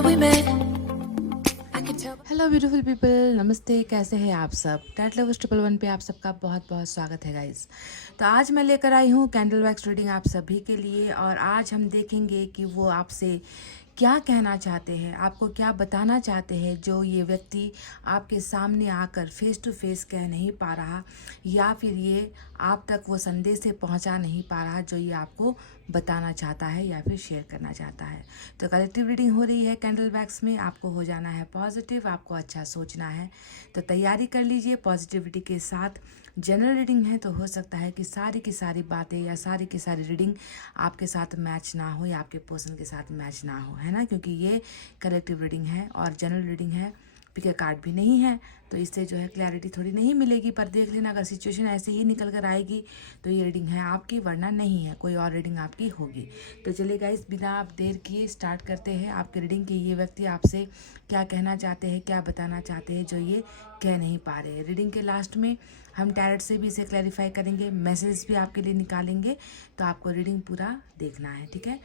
remember we met. I can tell. Hello beautiful people, नमस्ते। कैसे हैं आप सब? कैट लवर्स 111 पे आप सबका बहुत बहुत स्वागत है गाइस। तो आज मैं लेकर आई हूँ कैंडल वैक्स रीडिंग आप सभी के लिए, और आज हम देखेंगे कि वो आपसे क्या कहना चाहते हैं, आपको क्या बताना चाहते हैं, जो ये व्यक्ति आपके सामने आकर फेस टू फेस कह नहीं पा रहा, या फिर ये आप तक वो संदेश से पहुंचा नहीं पा रहा जो ये आपको बताना चाहता है या फिर शेयर करना चाहता है। तो कलेक्टिव रीडिंग हो रही है कैंडल वैक्स में। आपको हो जाना है पॉजिटिव, आपको अच्छा सोचना है, तो तैयारी कर लीजिए पॉजिटिविटी के साथ। जनरल रीडिंग है तो हो सकता है कि सारी की सारी बातें या सारी की सारी रीडिंग आपके साथ मैच ना हो या आपके पर्सन के साथ मैच ना हो, है ना, क्योंकि ये कलेक्टिव रीडिंग है और जनरल रीडिंग है, पिक ए कार्ड भी नहीं है, तो इससे जो है क्लैरिटी थोड़ी नहीं मिलेगी। पर देख लेना, अगर सिचुएशन ऐसे ही निकल कर आएगी तो ये रीडिंग है आपकी, वरना नहीं है, कोई और रीडिंग आपकी होगी। तो चलिए गाइस, बिना आप देर किए स्टार्ट करते हैं आपके रीडिंग की। ये व्यक्ति आपसे क्या कहना चाहते हैं, क्या बताना चाहते हैं जो ये कह नहीं पा रहे हैं। रीडिंग के लास्ट में हम टैरेट से भी इसे क्लैरिफाई करेंगे, मैसेज भी आपके लिए निकालेंगे, तो आपको रीडिंग पूरा देखना है, ठीक है।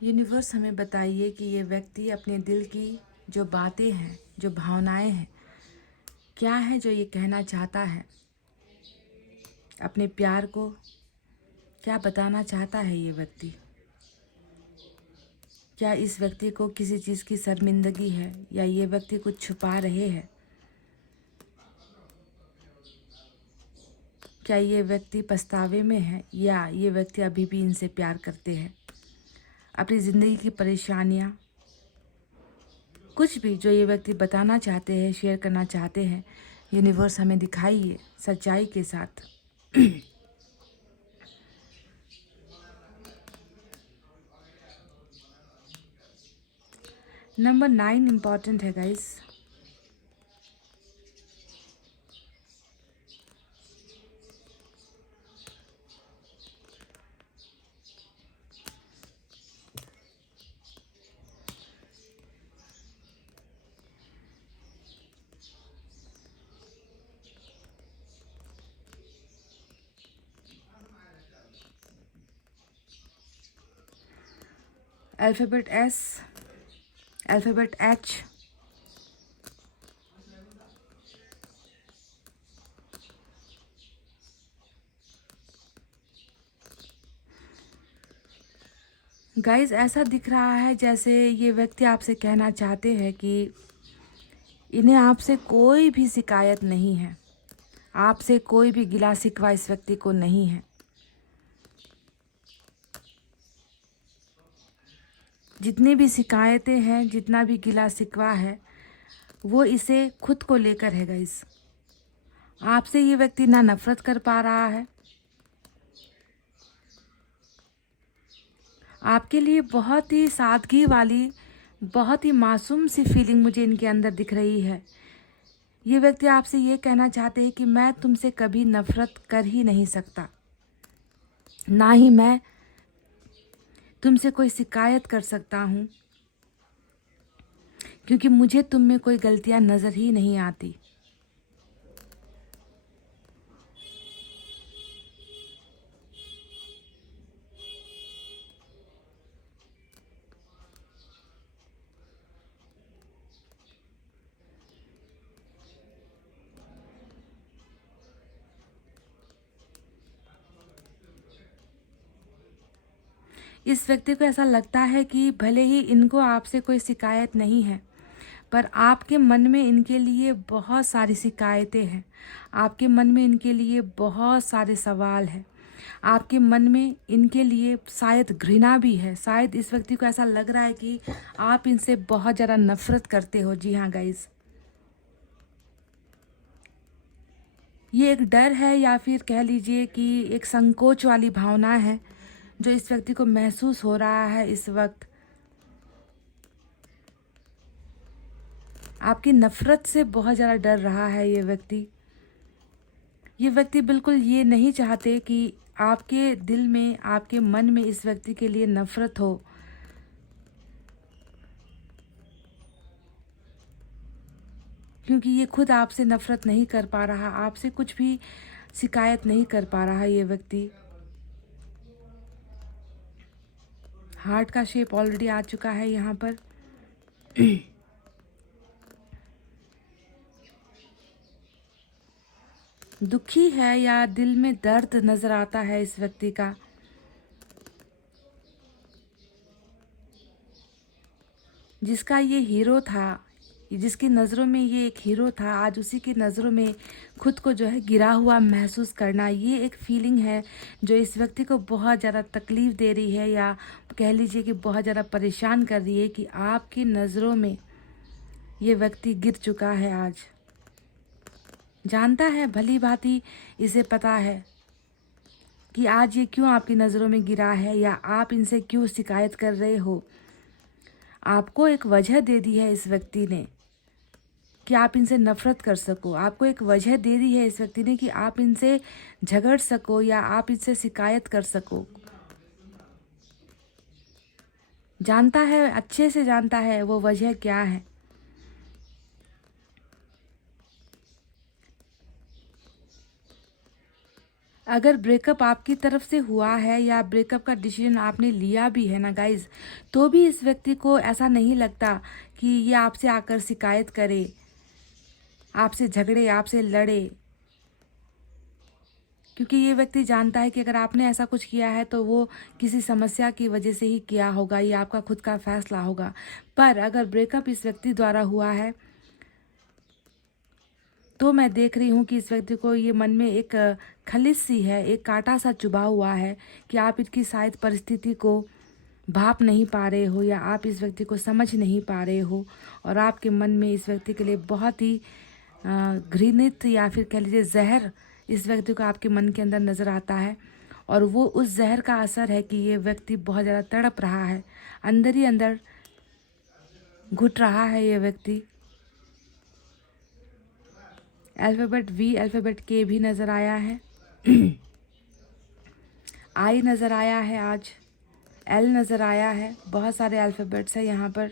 यूनिवर्स हमें बताइए कि ये व्यक्ति अपने दिल की जो बातें हैं, जो भावनाएं हैं, क्या है जो ये कहना चाहता है, अपने प्यार को क्या बताना चाहता है ये व्यक्ति। क्या इस व्यक्ति को किसी चीज़ की शर्मिंदगी है, या ये व्यक्ति कुछ छुपा रहे हैं। क्या ये व्यक्ति पछतावे में है, या ये व्यक्ति अभी भी इनसे प्यार करते हैं। अपनी ज़िंदगी की परेशानियाँ, कुछ भी जो ये व्यक्ति बताना चाहते हैं, शेयर करना चाहते हैं, यूनिवर्स हमें दिखाइए सच्चाई के साथ। नंबर 9 इम्पॉर्टेंट है guys. Alphabet S, alphabet H, guys ऐसा दिख रहा है जैसे ये व्यक्ति आपसे कहना चाहते हैं कि इन्हें आपसे कोई भी शिकायत नहीं है, आपसे कोई भी गिला शिकवा इस व्यक्ति को नहीं है। जितनी भी शिकायतें हैं, जितना भी गिला शिकवा है, वो इसे खुद को लेकर है गाइस। आपसे ये व्यक्ति ना नफरत कर पा रहा है, आपके लिए बहुत ही सादगी वाली, बहुत ही मासूम सी फीलिंग मुझे इनके अंदर दिख रही है। ये व्यक्ति आपसे ये कहना चाहते हैं कि मैं तुमसे कभी नफरत कर ही नहीं सकता, ना ही मैं तुमसे कोई शिकायत कर सकता हूँ, क्योंकि मुझे तुम में कोई गलतियाँ नज़र ही नहीं आती। इस व्यक्ति को ऐसा लगता है कि भले ही इनको आपसे कोई शिकायत नहीं है, पर आपके मन में इनके लिए बहुत सारी शिकायतें हैं, आपके मन में इनके लिए बहुत सारे सवाल हैं, आपके मन में इनके लिए शायद घृणा भी है। शायद इस व्यक्ति को ऐसा लग रहा है कि आप इनसे बहुत ज़्यादा नफरत करते हो। जी हाँ गाइस, ये एक डर है, या फिर कह लीजिए कि एक संकोच वाली भावना है जो इस व्यक्ति को महसूस हो रहा है इस वक्त। आपकी नफ़रत से बहुत ज़्यादा डर रहा है ये व्यक्ति। ये व्यक्ति बिल्कुल ये नहीं चाहते कि आपके दिल में, आपके मन में इस व्यक्ति के लिए नफ़रत हो। क्योंकि ये खुद आपसे नफ़रत नहीं कर पा रहा, आपसे कुछ भी शिकायत नहीं कर पा रहा ये व्यक्ति। हार्ट का शेप ऑलरेडी आ चुका है यहाँ पर। दुखी है या दिल में दर्द नजर आता है इस व्यक्ति का। जिसका ये हीरो था, जिसकी नज़रों में ये एक हीरो था, आज उसी की नज़रों में खुद को जो है गिरा हुआ महसूस करना, ये एक फीलिंग है जो इस व्यक्ति को बहुत ज़्यादा तकलीफ़ दे रही है, या कह लीजिए कि बहुत ज़्यादा परेशान कर रही है कि आपकी नज़रों में ये व्यक्ति गिर चुका है। आज जानता है, भली भांति इसे पता है कि आज ये क्यों आपकी नज़रों में गिरा है, या आप इनसे क्यों शिकायत कर रहे हो। आपको एक वजह दे दी है इस व्यक्ति ने कि आप इनसे नफरत कर सको। आपको एक वजह दे दी है इस व्यक्ति ने कि आप इनसे झगड़ सको या आप इनसे शिकायत कर सको। जानता है, अच्छे से जानता है वो वजह क्या है। अगर ब्रेकअप आपकी तरफ से हुआ है या ब्रेकअप का डिसीजन आपने लिया भी है ना गाइज, तो भी इस व्यक्ति को ऐसा नहीं लगता कि ये आपसे आकर शिकायत करे, आपसे झगड़े, आपसे लड़े। क्योंकि ये व्यक्ति जानता है कि अगर आपने ऐसा कुछ किया है तो वो किसी समस्या की वजह से ही किया होगा, ये आपका खुद का फैसला होगा। पर अगर ब्रेकअप इस व्यक्ति द्वारा हुआ है तो मैं देख रही हूँ कि इस व्यक्ति को ये मन में एक खलिश सी है, एक कांटा सा चुभा हुआ है कि आप इनकी शायद परिस्थिति को भाप नहीं पा रहे हो, या आप इस व्यक्ति को समझ नहीं पा रहे हो, और आपके मन में इस व्यक्ति के लिए बहुत ही घृणित या फिर कह लीजिए जहर इस व्यक्ति को आपके मन के अंदर नज़र आता है। और वो उस जहर का असर है कि ये व्यक्ति बहुत ज़्यादा तड़प रहा है, अंदर ही अंदर घुट रहा है ये व्यक्ति। अल्फ़ाबेट वी, अल्फ़ाबेट के भी नज़र आया है, आई नज़र आया है, आज एल नज़र आया है। बहुत सारे अल्फ़ाबेट्स हैं यहाँ पर।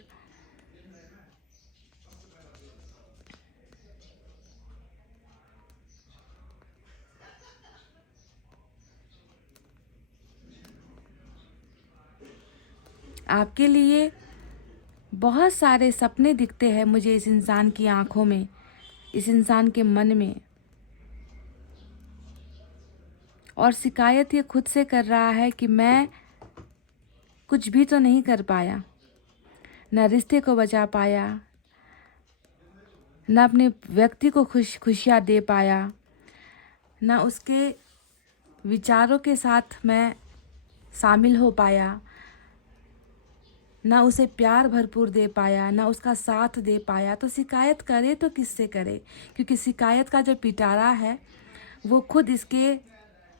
आपके लिए बहुत सारे सपने दिखते हैं मुझे इस इंसान की आंखों में, इस इंसान के मन में। और शिकायत ये खुद से कर रहा है कि मैं कुछ भी तो नहीं कर पाया, न रिश्ते को बचा पाया, न अपने व्यक्ति को खुशियाँ दे पाया, न उसके विचारों के साथ मैं शामिल हो पाया, ना उसे प्यार भरपूर दे पाया, ना उसका साथ दे पाया। तो शिकायत करे तो किससे करे, क्योंकि शिकायत का जो पिटारा है वो खुद इसके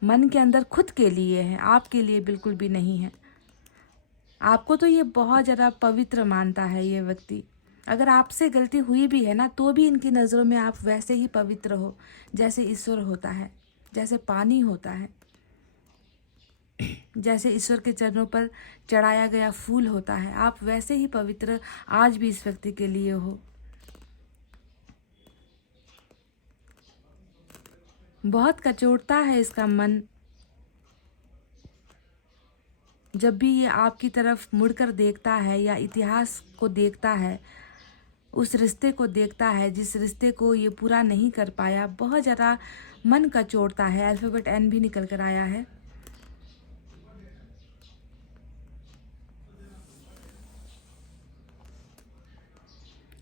मन के अंदर खुद के लिए है, आपके लिए बिल्कुल भी नहीं है। आपको तो ये बहुत ज़्यादा पवित्र मानता है ये व्यक्ति। अगर आपसे गलती हुई भी है ना, तो भी इनकी नज़रों में आप वैसे ही पवित्र हो जैसे ईश्वर होता है, जैसे पानी होता है, जैसे ईश्वर के चरणों पर चढ़ाया गया फूल होता है। आप वैसे ही पवित्र आज भी इस व्यक्ति के लिए हो। बहुत कचोटता है इसका मन जब भी ये आपकी तरफ मुड़कर देखता है या इतिहास को देखता है, उस रिश्ते को देखता है जिस रिश्ते को ये पूरा नहीं कर पाया। बहुत ज़्यादा मन कचोटता है। अल्फ़ाबेट एन भी निकल कर आया है।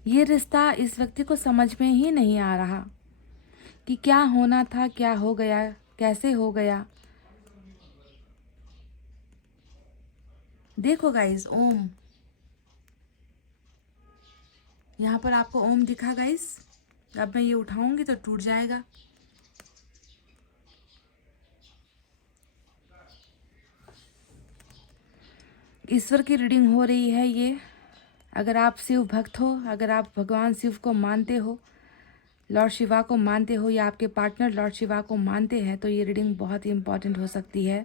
ये रिश्ता इस व्यक्ति को समझ में ही नहीं आ रहा कि क्या होना था, क्या हो गया, कैसे हो गया। देखो गाइस, ओम, यहाँ पर आपको ओम दिखा गाइस। अब मैं ये उठाऊंगी तो टूट जाएगा। ईश्वर की रीडिंग हो रही है ये। अगर आप शिव भक्त हो, अगर आप भगवान शिव को मानते हो, लॉर्ड शिवा को मानते हो, या आपके पार्टनर लॉर्ड शिवा को मानते हैं, तो ये रीडिंग बहुत ही इम्पोर्टेंट हो सकती है।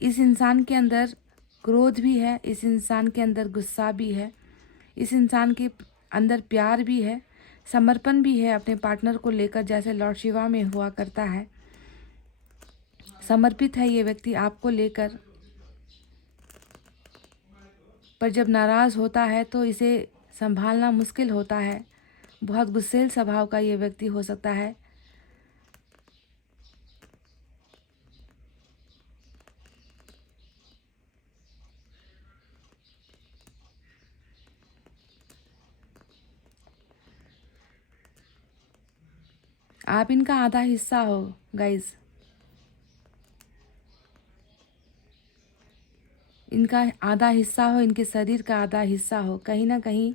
इस इंसान के अंदर क्रोध भी है, इस इंसान के अंदर गुस्सा भी है, इस इंसान के अंदर प्यार भी है, समर्पण भी है अपने पार्टनर को लेकर, जैसे लॉर्ड शिवा में हुआ करता है। समर्पित है ये व्यक्ति आपको लेकर, पर जब नाराज़ होता है तो इसे संभालना मुश्किल होता है। बहुत गुस्सैल स्वभाव का ये व्यक्ति हो सकता है। आप इनका आधा हिस्सा हो गाइज, इनका आधा हिस्सा हो, इनके शरीर का आधा हिस्सा हो। कहीं ना कहीं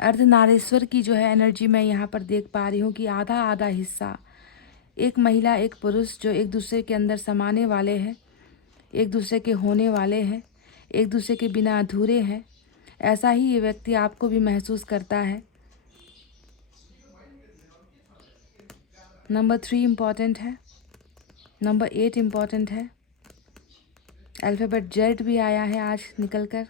अर्धनारीश्वर की जो है एनर्जी मैं यहाँ पर देख पा रही हूँ कि आधा आधा हिस्सा, एक महिला एक पुरुष जो एक दूसरे के अंदर समाने वाले हैं, एक दूसरे के होने वाले हैं, एक दूसरे के बिना अधूरे हैं। ऐसा ही ये व्यक्ति आपको भी महसूस करता है। नंबर 3 इम्पॉर्टेंट है, नंबर 8 इम्पॉर्टेंट है। अल्फ़ाबेट जेड भी आया है आज निकल कर।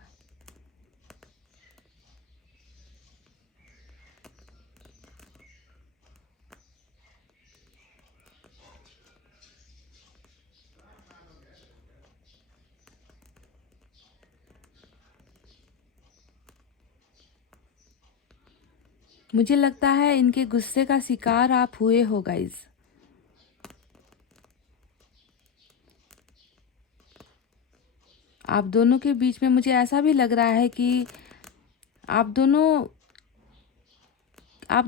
मुझे लगता है इनके गुस्से का शिकार आप हुए हो गाइज। आप दोनों के बीच में मुझे ऐसा भी लग रहा है कि आप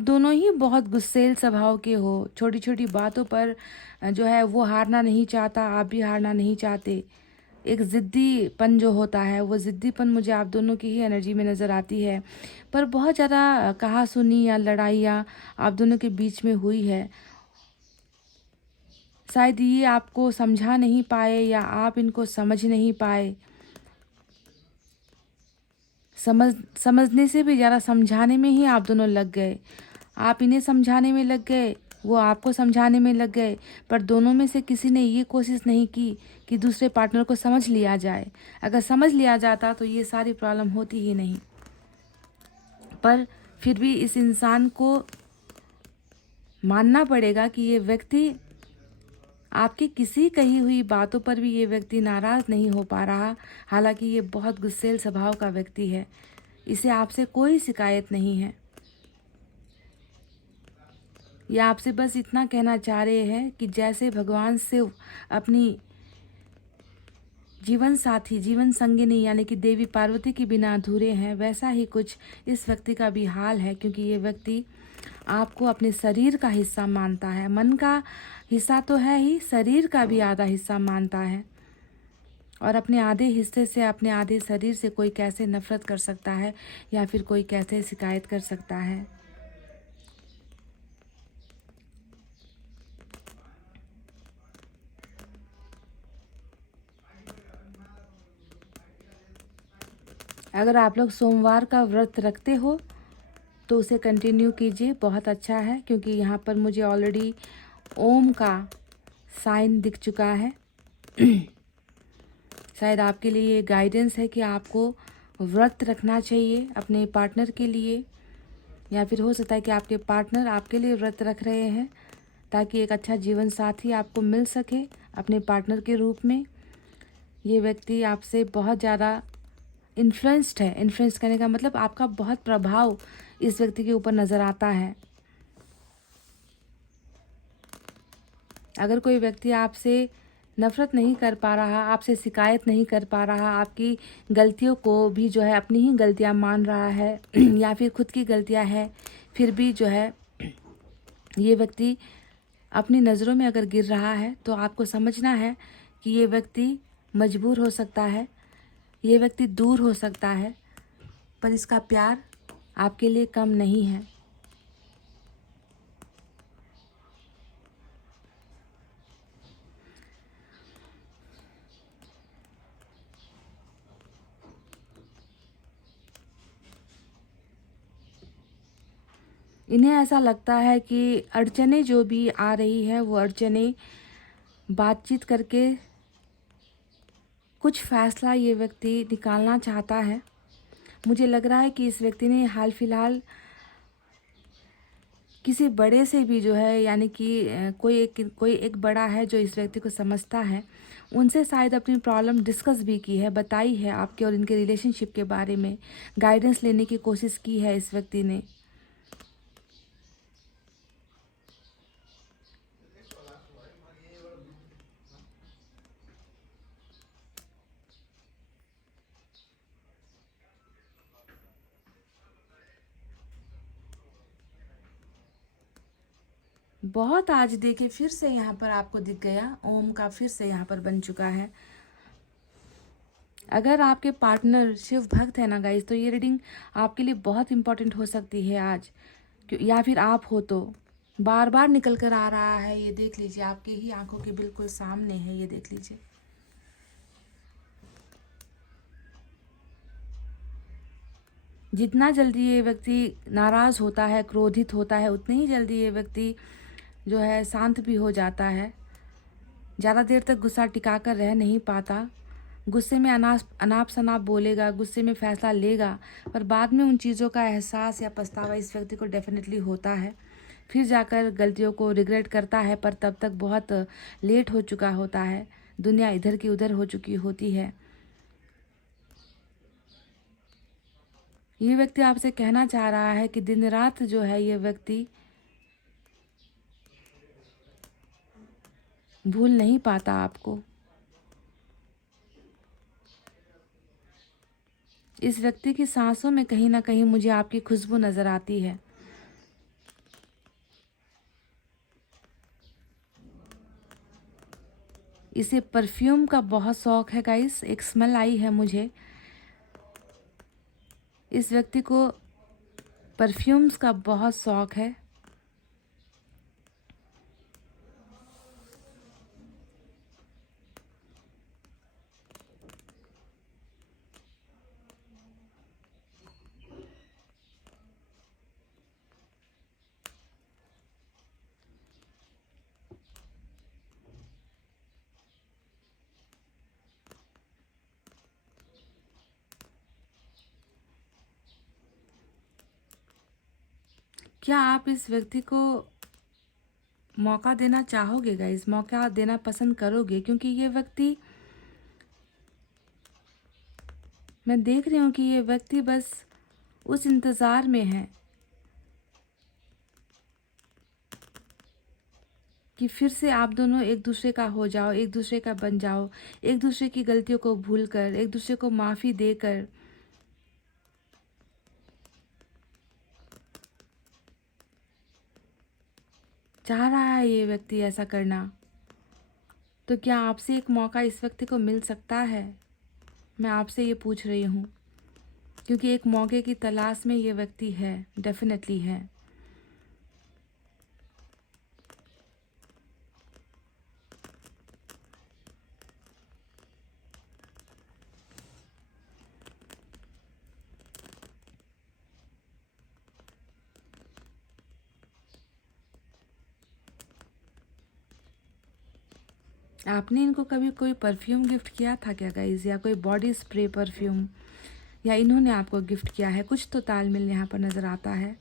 दोनों ही बहुत गुस्सैल स्वभाव के हो। छोटी छोटी बातों पर जो है वो हारना नहीं चाहता, आप भी हारना नहीं चाहते। एक ज़िद्दीपन जो होता है, वो ज़िद्दीपन मुझे आप दोनों की ही एनर्जी में नज़र आती है। पर बहुत ज़्यादा कहा सुनी या लड़ाइयाँ आप दोनों के बीच में हुई है। शायद ये आपको समझा नहीं पाए या आप इनको समझ नहीं पाए। समझने से भी ज़्यादा समझाने में ही आप दोनों लग गए। आप इन्हें समझाने में लग गए, वो आपको समझाने में लग गए, पर दोनों में से किसी ने ये कोशिश नहीं की कि दूसरे पार्टनर को समझ लिया जाए। अगर समझ लिया जाता तो ये सारी प्रॉब्लम होती ही नहीं। पर फिर भी इस इंसान को मानना पड़ेगा कि ये व्यक्ति आपकी किसी कही हुई बातों पर भी ये व्यक्ति नाराज़ नहीं हो पा रहा। हालांकि ये बहुत गुस्सैल स्वभाव का व्यक्ति है, इसे आपसे कोई शिकायत नहीं है। ये आपसे बस इतना कहना चाह रहे हैं कि जैसे भगवान शिव अपनी जीवन साथी, जीवन संगिनी यानी कि देवी पार्वती के बिना अधूरे हैं, वैसा ही कुछ इस व्यक्ति का भी हाल है। क्योंकि ये व्यक्ति आपको अपने शरीर का हिस्सा मानता है। मन का हिस्सा तो है ही, शरीर का भी आधा हिस्सा मानता है। और अपने आधे हिस्से से, अपने आधे शरीर से कोई कैसे नफरत कर सकता है या फिर कोई कैसे शिकायत कर सकता है। अगर आप लोग सोमवार का व्रत रखते हो तो उसे कंटिन्यू कीजिए, बहुत अच्छा है। क्योंकि यहाँ पर मुझे ऑलरेडी ओम का साइन दिख चुका है। शायद आपके लिए ये गाइडेंस है कि आपको व्रत रखना चाहिए अपने पार्टनर के लिए, या फिर हो सकता है कि आपके पार्टनर आपके लिए व्रत रख रहे हैं ताकि एक अच्छा जीवन साथी आपको मिल सके अपने पार्टनर के रूप में। ये व्यक्ति आपसे बहुत ज़्यादा इन्फ्लुएंस्ड है। इन्फ्लुएंस करने का मतलब आपका बहुत प्रभाव इस व्यक्ति के ऊपर नज़र आता है। अगर कोई व्यक्ति आपसे नफ़रत नहीं कर पा रहा, आपसे शिकायत नहीं कर पा रहा, आपकी गलतियों को भी जो है अपनी ही गलतियां मान रहा है या फिर खुद की गलतियां है, फिर भी जो है ये व्यक्ति अपनी नज़रों में अगर गिर रहा है तो आपको समझना है कि ये व्यक्ति मजबूर हो सकता है, ये व्यक्ति दूर हो सकता है, पर इसका प्यार आपके लिए कम नहीं है। इन्हें ऐसा लगता है कि अड़चने जो भी आ रही है वो अड़चने बातचीत करके कुछ फैसला ये व्यक्ति निकालना चाहता है। मुझे लग रहा है कि इस व्यक्ति ने हाल फिलहाल किसी बड़े से भी जो है, यानी कि कोई एक बड़ा है जो इस व्यक्ति को समझता है, उनसे शायद अपनी प्रॉब्लम डिस्कस भी की है, बताई है आपके और इनके रिलेशनशिप के बारे में, गाइडेंस लेने की कोशिश की है इस व्यक्ति ने। बहुत आज देखिए फिर से यहाँ पर आपको दिख गया, ओम का फिर से यहाँ पर बन चुका है। अगर आपके पार्टनर शिव भक्त है ना गाइस, तो ये रीडिंग आपके लिए बहुत इंपॉर्टेंट हो सकती है आज, या फिर आप हो तो। बार बार निकल कर आ रहा है, ये देख लीजिए, आपकी ही आंखों के बिल्कुल सामने है, ये देख लीजिए। जितना जल्दी ये व्यक्ति नाराज़ होता है, क्रोधित होता है, उतनी ही जल्दी ये व्यक्ति जो है शांत भी हो जाता है। ज़्यादा देर तक गुस्सा टिका कर रह नहीं पाता। गुस्से में अनाप शनाप बोलेगा, गुस्से में फैसला लेगा, पर बाद में उन चीज़ों का एहसास या पछतावा इस व्यक्ति को डेफिनेटली होता है। फिर जाकर गलतियों को रिग्रेट करता है, पर तब तक बहुत लेट हो चुका होता है। दुनिया इधर की उधर हो चुकी होती है। ये व्यक्ति आपसे कहना चाह रहा है कि दिन रात जो है ये व्यक्ति भूल नहीं पाता आपको। इस व्यक्ति की सांसों में कहीं ना कहीं मुझे आपकी खुशबू नजर आती है। इसे परफ्यूम का बहुत शौक है गाइस, एक स्मेल आई है मुझे। इस व्यक्ति को परफ्यूम्स का बहुत शौक है। क्या आप इस व्यक्ति को मौका देना चाहोगे गाइस? मौका देना पसंद करोगे? क्योंकि ये व्यक्ति, मैं देख रही हूँ कि ये व्यक्ति बस उस इंतज़ार में है कि फिर से आप दोनों एक दूसरे का हो जाओ, एक दूसरे का बन जाओ, एक दूसरे की गलतियों को भूल कर, एक दूसरे को माफ़ी देकर। चाह रहा है ये व्यक्ति ऐसा करना। तो क्या आपसे एक मौका इस व्यक्ति को मिल सकता है? मैं आपसे ये पूछ रही हूँ, क्योंकि एक मौके की तलाश में ये व्यक्ति है, डेफिनेटली है। आपने इनको कभी कोई परफ्यूम गिफ्ट किया था क्या गाइज, या कोई बॉडी स्प्रे परफ्यूम, या इन्होंने आपको गिफ्ट किया है? कुछ तो तालमेल यहाँ पर नज़र आता है।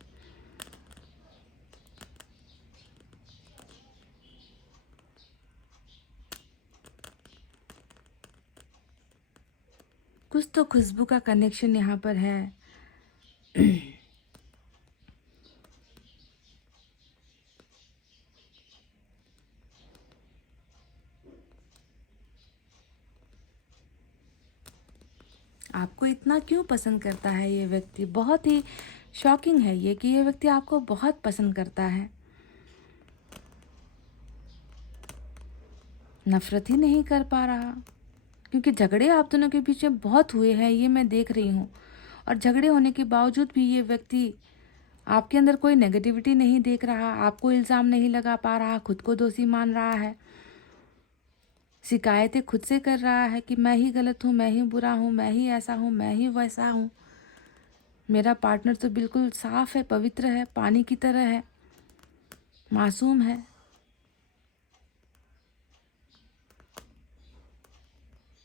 कुछ तो खुशबू का कनेक्शन यहाँ पर है। आपको इतना क्यों पसंद करता है ये व्यक्ति? बहुत ही शॉकिंग है ये कि ये व्यक्ति आपको बहुत पसंद करता है। नफरत ही नहीं कर पा रहा, क्योंकि झगड़े आप दोनों के बीच में बहुत हुए हैं, ये मैं देख रही हूँ। और झगड़े होने के बावजूद भी ये व्यक्ति आपके अंदर कोई नेगेटिविटी नहीं देख रहा, आपको इल्ज़ाम नहीं लगा पा रहा, खुद को दोषी मान रहा है, शिकायतें खुद से कर रहा है कि मैं ही गलत हूँ, मैं ही बुरा हूँ, मैं ही ऐसा हूँ, मैं ही वैसा हूँ। मेरा पार्टनर तो बिल्कुल साफ है, पवित्र है, पानी की तरह है, मासूम है।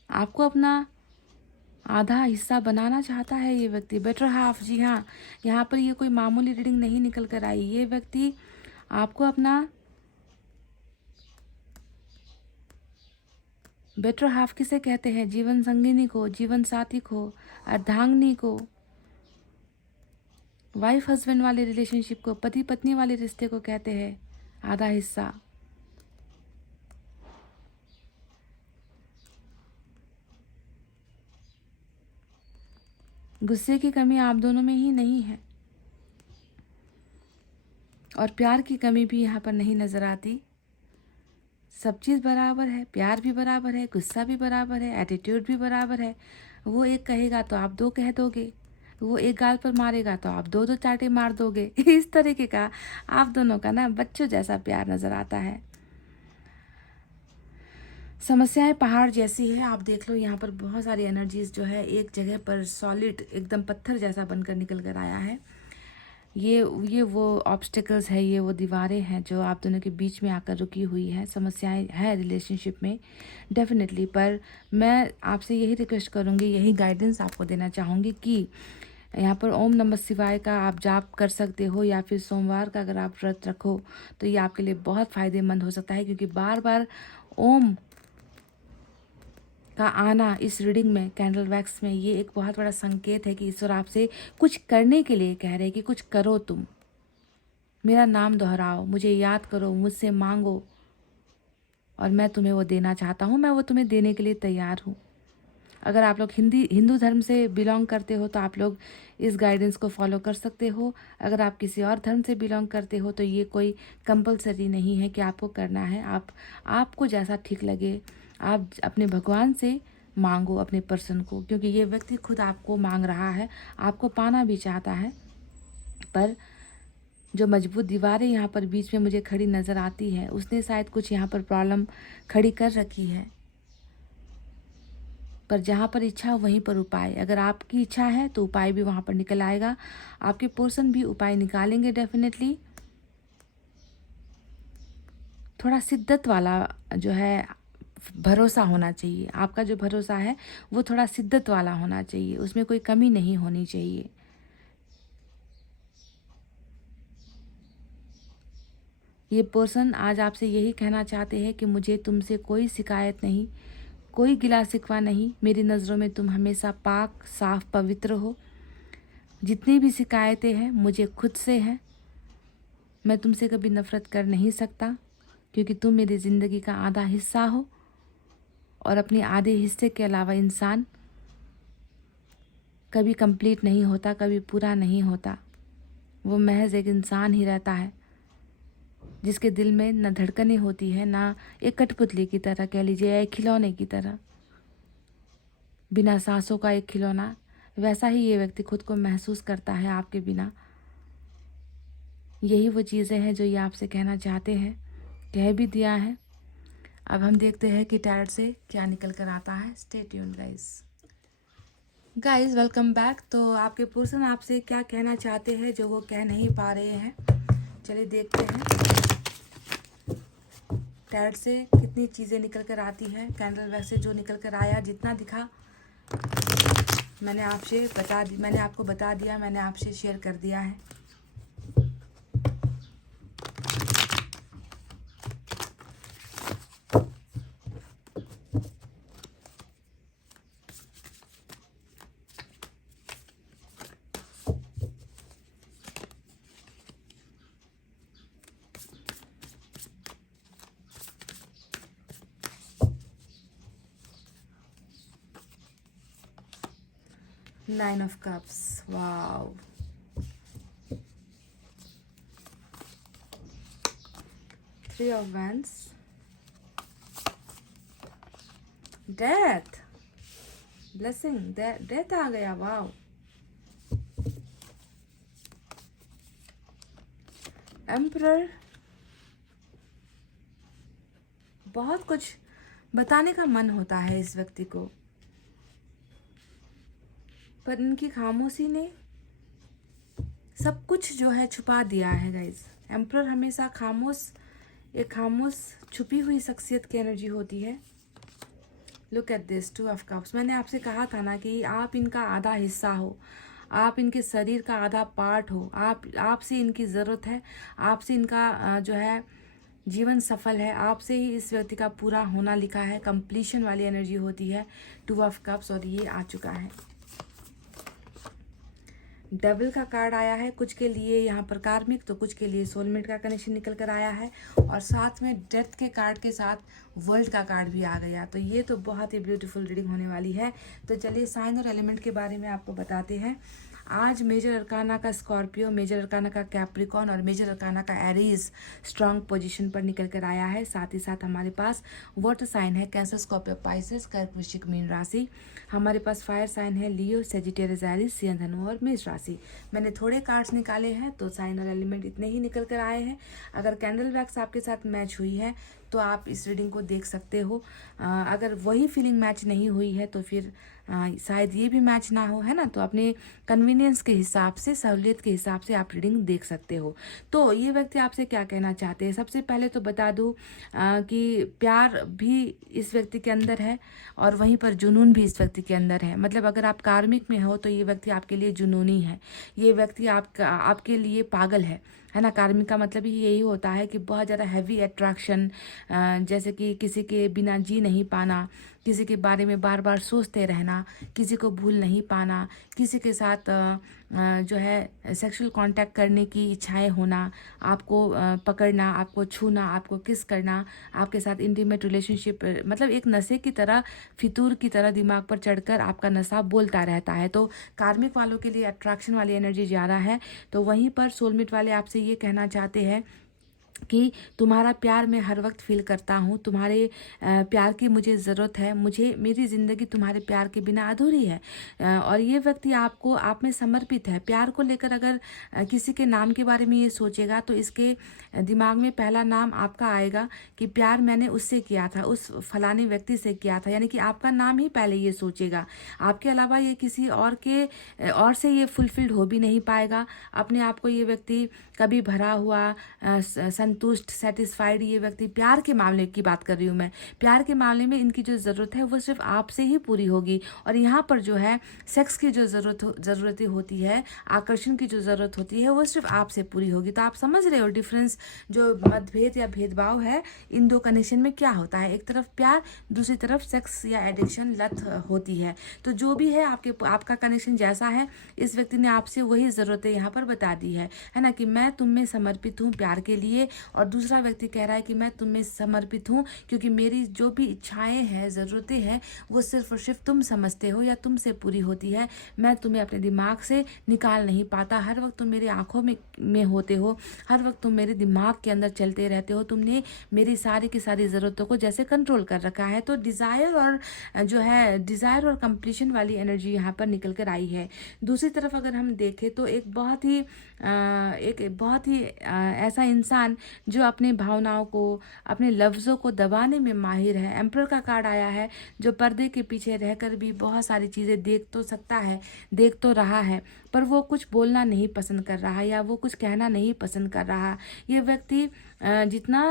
आपको आधा हिस्सा बनाना चाहता है ये व्यक्ति। बेटर हाफ, जी हाँ, यहाँ पर ये कोई मामूली रीडिंग नहीं निकल कर आई। ये व्यक्ति आपको अपना बेटर हाफ किसे कहते हैं? जीवन संगिनी को, जीवन साथी को, अर्धांगिनी को, वाइफ हस्बैंड वाले रिलेशनशिप को, पति पत्नी वाले रिश्ते को कहते हैं आधा हिस्सा। गुस्से की कमी आप दोनों में ही नहीं है और प्यार की कमी भी यहाँ पर नहीं नजर आती। सब चीज़ बराबर है, प्यार भी बराबर है, गुस्सा भी बराबर है, एटीट्यूड भी बराबर है। वो एक कहेगा तो आप दो कह दोगे, वो एक गाल पर मारेगा तो आप दो दो चाटे मार दोगे। इस तरीके का आप दोनों का ना बच्चों जैसा प्यार नजर आता है। समस्याएं पहाड़ जैसी है, आप देख लो यहाँ पर बहुत सारी एनर्जीज जो है एक जगह पर सॉलिड एकदम पत्थर जैसा बनकर निकल कर आया है। ये वो ऑब्स्टिकल्स है, ये वो दीवारें हैं जो आप दोनों के बीच में आकर रुकी हुई है। समस्याएं है रिलेशनशिप में डेफिनेटली, पर मैं आपसे यही रिक्वेस्ट करूँगी, यही गाइडेंस आपको देना चाहूँगी कि यहाँ पर ओम नमः शिवाय का आप जाप कर सकते हो या फिर सोमवार का अगर आप व्रत रखो तो ये आपके लिए बहुत फ़ायदेमंद हो सकता है, क्योंकि बार बार ओम का आना इस रीडिंग में, कैंडल वैक्स में, ये एक बहुत बड़ा संकेत है कि ईश्वर आपसे कुछ करने के लिए कह रहे हैं कि कुछ करो, तुम मेरा नाम दोहराओ, मुझे याद करो, मुझसे मांगो और मैं तुम्हें वो देना चाहता हूँ, मैं वो तुम्हें देने के लिए तैयार हूँ। अगर आप लोग हिंदू धर्म से बिलोंग करते हो तो आप लोग इस गाइडेंस को फॉलो कर सकते हो। अगर आप किसी और धर्म से बिलोंग करते हो तो ये कोई कंपलसरी नहीं है कि आपको करना है। आपको जैसा ठीक लगे आप अपने भगवान से मांगो, अपने पर्सन को, क्योंकि ये व्यक्ति खुद आपको मांग रहा है, आपको पाना भी चाहता है। पर जो मजबूत दीवारें यहाँ पर बीच में मुझे खड़ी नज़र आती है, उसने शायद कुछ यहाँ पर प्रॉब्लम खड़ी कर रखी है। पर जहाँ पर इच्छा वहीं पर उपाय। अगर आपकी इच्छा है तो उपाय भी वहाँ पर निकल आएगा, आपके पर्सन भी उपाय निकालेंगे डेफिनेटली। थोड़ा शिद्दत वाला जो है भरोसा होना चाहिए, आपका जो भरोसा है वो थोड़ा शिद्दत वाला होना चाहिए, उसमें कोई कमी नहीं होनी चाहिए। ये पर्सन आज आपसे यही कहना चाहते हैं कि मुझे तुमसे कोई शिकायत नहीं, कोई गिला शिकवा नहीं, मेरी नज़रों में तुम हमेशा पाक साफ पवित्र हो। जितनी भी शिकायतें हैं मुझे खुद से हैं, मैं तुमसे कभी नफ़रत कर नहीं सकता, क्योंकि तुम मेरी ज़िंदगी का आधा हिस्सा हो और अपने आधे हिस्से के अलावा इंसान कभी कंप्लीट नहीं होता, कभी पूरा नहीं होता। वो महज एक इंसान ही रहता है जिसके दिल में न धड़कनें होती है, ना एक कठपुतली की तरह कह लीजिए, या एक खिलौने की तरह, बिना सांसों का एक खिलौना। वैसा ही ये व्यक्ति खुद को महसूस करता है आपके बिना। यही वो चीज़ें हैं जो ये आपसे कहना चाहते हैं, कह भी दिया है। अब हम देखते हैं कि टैरोट से क्या निकल कर आता है। Stay tuned guys, welcome back. तो आपके पर्सन आपसे क्या कहना चाहते हैं जो वो कह नहीं पा रहे हैं, चलिए देखते हैं टैरोट से कितनी चीज़ें निकल कर आती है। कैंडल वैक्स से जो निकल कर आया, जितना दिखा मैंने आपको बता दिया, मैंने आपसे शेयर कर दिया है। Nine of Cups, wow. Three of Wands, Death, Blessing, Death आ गया, वाव। एम्परर, बहुत कुछ बताने का मन होता है इस व्यक्ति को, पर इनकी खामोशी ने सब कुछ जो है छुपा दिया है गाइज। एम्परर हमेशा खामोश, एक खामोश छुपी हुई शख्सियत की एनर्जी होती है। Look at this 2 of cups. मैंने आपसे कहा था ना कि आप इनका आधा हिस्सा हो, आप इनके शरीर का आधा पार्ट हो, आपसे इनकी ज़रूरत है, आपसे इनका जो है जीवन सफल है, आपसे ही इस व्यक्ति का पूरा होना लिखा है, कंप्लीशन वाली एनर्जी होती है 2 ऑफ कप्स, और ये आ चुका है। डबल का कार्ड आया है, कुछ के लिए यहाँ पर कार्मिक तो कुछ के लिए सोलमेट का कनेक्शन निकल कर आया है, और साथ में डेथ के कार्ड के साथ वर्ल्ड का कार्ड भी आ गया। तो ये तो बहुत ही ब्यूटीफुल रीडिंग होने वाली है। तो चलिए साइन और एलिमेंट के बारे में आपको बताते हैं। आज मेजर अरकाना का स्कॉर्पियो, मेजर अरकाना का कैप्रिकॉन और मेजर अरकाना का एरीज स्ट्रांग पोजीशन पर निकल कर आया है। साथ ही साथ हमारे पास वाटर साइन है कैंसर, स्कॉर्पियो, पाइसेस, कर्क, वृश्चिक, मीन राशि। हमारे पास फायर साइन है लियो, सेजिटेरियस, एरीज, सिंह, धनु और मेष राशि। मैंने थोड़े कार्ड्स निकाले हैं तो साइन और एलिमेंट इतने ही निकल कर आए हैं। अगर कैंडल वैक्स आपके साथ मैच हुई है तो आप इस रीडिंग को देख सकते हो। अगर वही फीलिंग मैच नहीं हुई है तो फिर शायद ये भी मैच ना हो, है ना। तो अपने कन्वीनियंस के हिसाब से, सहूलियत के हिसाब से आप रीडिंग देख सकते हो। तो ये व्यक्ति आपसे क्या कहना चाहते हैं, सबसे पहले तो बता दूं कि प्यार भी इस व्यक्ति के अंदर है और वहीं पर जुनून भी इस व्यक्ति के अंदर है। मतलब अगर आप कार्मिक में हो तो ये व्यक्ति आपके लिए जुनूनी है, ये व्यक्ति आपके लिए पागल है ना। कार्मिक का मतलब ही यही होता है कि बहुत ज़्यादा हैवी अट्रैक्शन, जैसे कि किसी के बिना जी नहीं पाना, किसी के बारे में बार बार सोचते रहना, किसी को भूल नहीं पाना, किसी के साथ जो है सेक्सुअल कांटेक्ट करने की इच्छाएं होना, आपको पकड़ना, आपको छूना, आपको किस करना, आपके साथ इंटीमेट रिलेशनशिप, मतलब एक नशे की तरह, फितूर की तरह दिमाग पर चढ़कर आपका नशा बोलता रहता है। तो कार्मिक वालों के लिए अट्रैक्शन वाली एनर्जी ज़्यादा है। तो वहीं पर सोलमेट वाले आपसे ये कहना चाहते हैं कि तुम्हारा प्यार मैं हर वक्त फील करता हूँ, तुम्हारे प्यार की मुझे ज़रूरत है, मेरी ज़िंदगी तुम्हारे प्यार के बिना अधूरी है। और ये व्यक्ति आप में समर्पित है। प्यार को लेकर अगर किसी के नाम के बारे में ये सोचेगा तो इसके दिमाग में पहला नाम आपका आएगा कि प्यार मैंने उससे किया था, उस फलाने व्यक्ति से किया था, यानी कि आपका नाम ही पहले ये सोचेगा। आपके अलावा ये किसी और से ये फुलफिल्ड हो भी नहीं पाएगा। अपने आप को ये व्यक्ति कभी भरा हुआ, संतुष्ट, सेटिस्फाइड, ये व्यक्ति प्यार के मामले की बात कर रही हूँ मैं, प्यार के मामले में इनकी जो ज़रूरत है वो सिर्फ आपसे ही पूरी होगी। और यहाँ पर जो है सेक्स की जो ज़रूरतें होती है, आकर्षण की जो ज़रूरत होती है, वो सिर्फ आपसे पूरी होगी। तो आप समझ रहे हो डिफरेंस, जो मतभेद या भेदभाव है इन दो कनेक्शन में क्या होता है। एक तरफ प्यार, दूसरी तरफ सेक्स या एडिक्शन, लत होती है। तो जो भी है आपका कनेक्शन जैसा है, इस व्यक्ति ने आपसे वही ज़रूरतें यहाँ पर बता दी है ना, कि मैं तुम में समर्पित हूँ प्यार के लिए। और दूसरा व्यक्ति कह रहा है कि मैं तुम में समर्पित हूँ क्योंकि मेरी जो भी इच्छाएं हैं, ज़रूरतें हैं, वो सिर्फ और सिर्फ तुम समझते हो या तुमसे पूरी होती है। मैं तुम्हें अपने दिमाग से निकाल नहीं पाता, हर वक्त तुम मेरी आंखों में होते हो, हर वक्त तुम मेरे दिमाग के अंदर चलते रहते हो। तुमने मेरी सारी की सारी ज़रूरतों को जैसे कंट्रोल कर रखा है। तो डिज़ायर और कंप्लीशन वाली एनर्जी यहाँ पर निकल कर आई है। दूसरी तरफ अगर हम देखें तो एक बहुत ही ऐसा इंसान जो अपनी भावनाओं को, अपने लफ्ज़ों को दबाने में माहिर है। एम्परर का कार्ड आया है, जो पर्दे के पीछे रहकर भी बहुत सारी चीज़ें देख तो सकता है, देख तो रहा है, पर वो कुछ बोलना नहीं पसंद कर रहा या वो कुछ कहना नहीं पसंद कर रहा। ये व्यक्ति जितना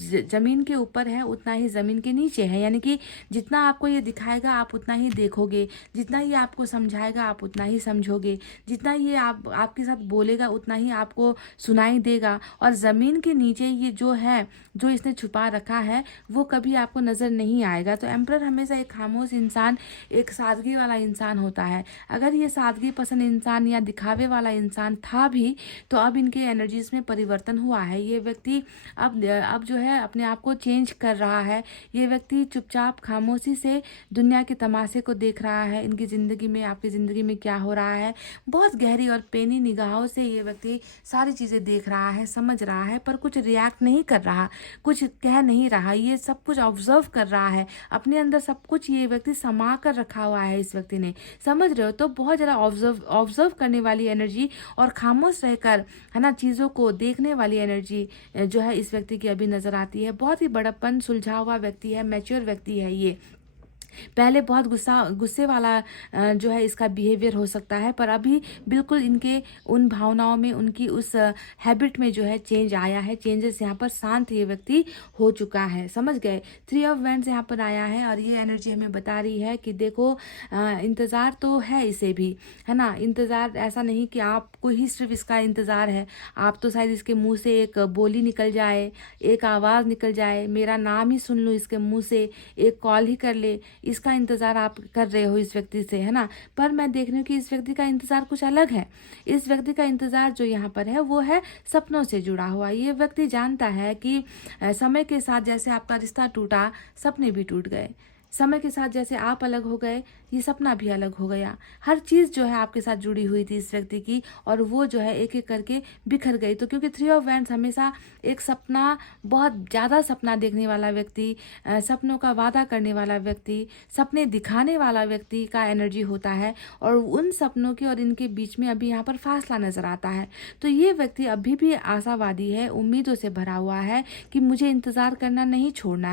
ज़मीन के ऊपर है उतना ही ज़मीन के नीचे है, यानी कि जितना आपको ये दिखाएगा आप उतना ही देखोगे, जितना ये आपको समझाएगा आप उतना ही समझोगे, जितना ये आपके साथ बोलेगा उतना ही आपको सुनाई देगा। और ज़मीन के नीचे ये जो है, जो इसने छुपा रखा है, वो कभी आपको नज़र नहीं आएगा। तो एम्परर हमेशा एक खामोश इंसान, एक सादगी वाला इंसान होता है। अगर ये सादगी पसंद इंसान या दिखावे वाला इंसान था भी, तो अब इनके एनर्जीज में परिवर्तन हुआ है। ये व्यक्ति अब जो है अपने आप को चेंज कर रहा है। ये व्यक्ति चुपचाप खामोशी से दुनिया के तमाशे को देख रहा है। इनकी ज़िंदगी में, आपकी ज़िंदगी में क्या हो रहा है, बहुत गहरी और पेनी निगाहों से ये व्यक्ति सारी चीज़ें देख रहा है, समझ रहा है, पर कुछ रिएक्ट नहीं कर रहा, कुछ कह नहीं रहा। ये सब कुछ ऑब्जर्व कर रहा है अपने अंदर, सब कुछ ये व्यक्ति समा कर रखा हुआ है इस व्यक्ति ने, समझ रहे हो। तो बहुत ज़्यादा ऑब्जर्व करने वाली एनर्जी और खामोश रहकर, है ना, चीज़ों को देखने वाली एनर्जी जो है इस व्यक्ति की अभी नज़र आती है। बहुत ही बड़प्पन, सुलझा हुआ व्यक्ति है, मैच्योर व्यक्ति है ये। पहले बहुत गुस्से वाला जो है इसका बिहेवियर हो सकता है, पर अभी बिल्कुल इनके उन भावनाओं में, उनकी उस हैबिट में जो है चेंज आया है। चेंजेस यहाँ पर शांत ये व्यक्ति हो चुका है, समझ गए। 3 ऑफ वैंड्स यहाँ पर आया है और ये एनर्जी हमें बता रही है कि देखो इंतज़ार तो है इसे भी, है ना। इंतज़ार ऐसा नहीं कि आपको ही सिर्फ इसका इंतज़ार है, आप तो शायद इसके मुंह से एक बोली निकल जाए, एक आवाज़ निकल जाए, मेरा नाम ही सुन लो इसके मुंह से, एक कॉल ही कर ले, इसका इंतज़ार आप कर रहे हो इस व्यक्ति से, है ना। पर मैं देख रही हूँ कि इस व्यक्ति का इंतज़ार कुछ अलग है। इस व्यक्ति का इंतज़ार जो यहाँ पर है वो है सपनों से जुड़ा हुआ। ये व्यक्ति जानता है कि समय के साथ जैसे आपका रिश्ता टूटा, सपने भी टूट गए। समय के साथ जैसे आप अलग हो गए, ये सपना भी अलग हो गया। हर चीज़ जो है आपके साथ जुड़ी हुई थी इस व्यक्ति की, और वो जो है एक एक करके बिखर गई। तो क्योंकि 3 ऑफ वैंड्स हमेशा एक सपना, बहुत ज़्यादा सपना देखने वाला व्यक्ति, सपनों का वादा करने वाला व्यक्ति, सपने दिखाने वाला व्यक्ति का एनर्जी होता है, और उन सपनों के और इनके बीच में अभी यहाँ पर फासला नज़र आता है। तो ये व्यक्ति अभी भी आशावादी है, उम्मीदों से भरा हुआ है कि मुझे इंतज़ार करना नहीं छोड़ना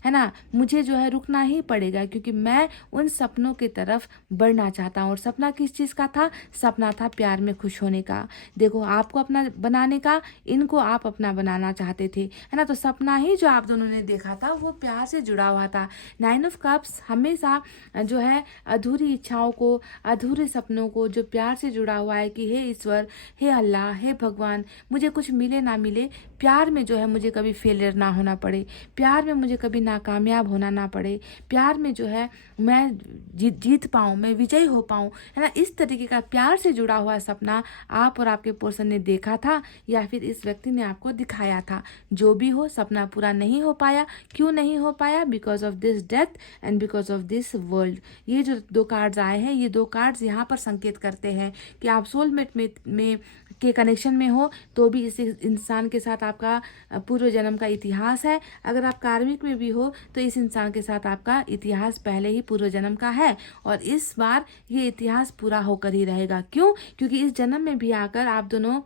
है ना, मुझे जो है रुकना ही पड़ेगा, क्योंकि मैं उन सपनों की तरफ बढ़ना चाहता हूँ। और सपना किस चीज़ का था? सपना था प्यार में खुश होने का। देखो, आपको अपना बनाने का, इनको आप अपना बनाना चाहते थे, है ना। तो सपना ही जो आप दोनों ने देखा था वो प्यार से जुड़ा हुआ था। 9 ऑफ कप्स हमेशा जो है अधूरी इच्छाओं को, अधूरे सपनों को, जो प्यार से जुड़ा हुआ है कि हे ईश्वर, हे अल्लाह, हे भगवान, मुझे कुछ मिले ना मिले, प्यार में जो है मुझे कभी फेलियर ना होना पड़े, प्यार में मुझे कभी नाकामयाब होना ना पड़े, प्यार में जो है मैं जीत पाऊँ, मैं विजयी हो पाऊँ, है ना। इस तरीके का प्यार से जुड़ा हुआ सपना आप और आपके पर्सन ने देखा था, या फिर इस व्यक्ति ने आपको दिखाया था। जो भी हो, सपना पूरा नहीं हो पाया। क्यों नहीं हो पाया? Because of this death and because of this world. ये जो 2 कार्ड्स आए हैं, ये 2 कार्ड्स यहाँ पर संकेत करते हैं कि आप सोलमेट में के कनेक्शन में हो, तो भी इस इंसान के साथ आपका पूर्व जन्म का इतिहास है। अगर आप कार्मिक में भी हो, तो इस इंसान के साथ आपका इतिहास पहले ही पूर्व जन्म का है, और इस बार ये इतिहास पूरा होकर ही रहेगा। क्यों? क्योंकि इस जन्म में भी आकर आप दोनों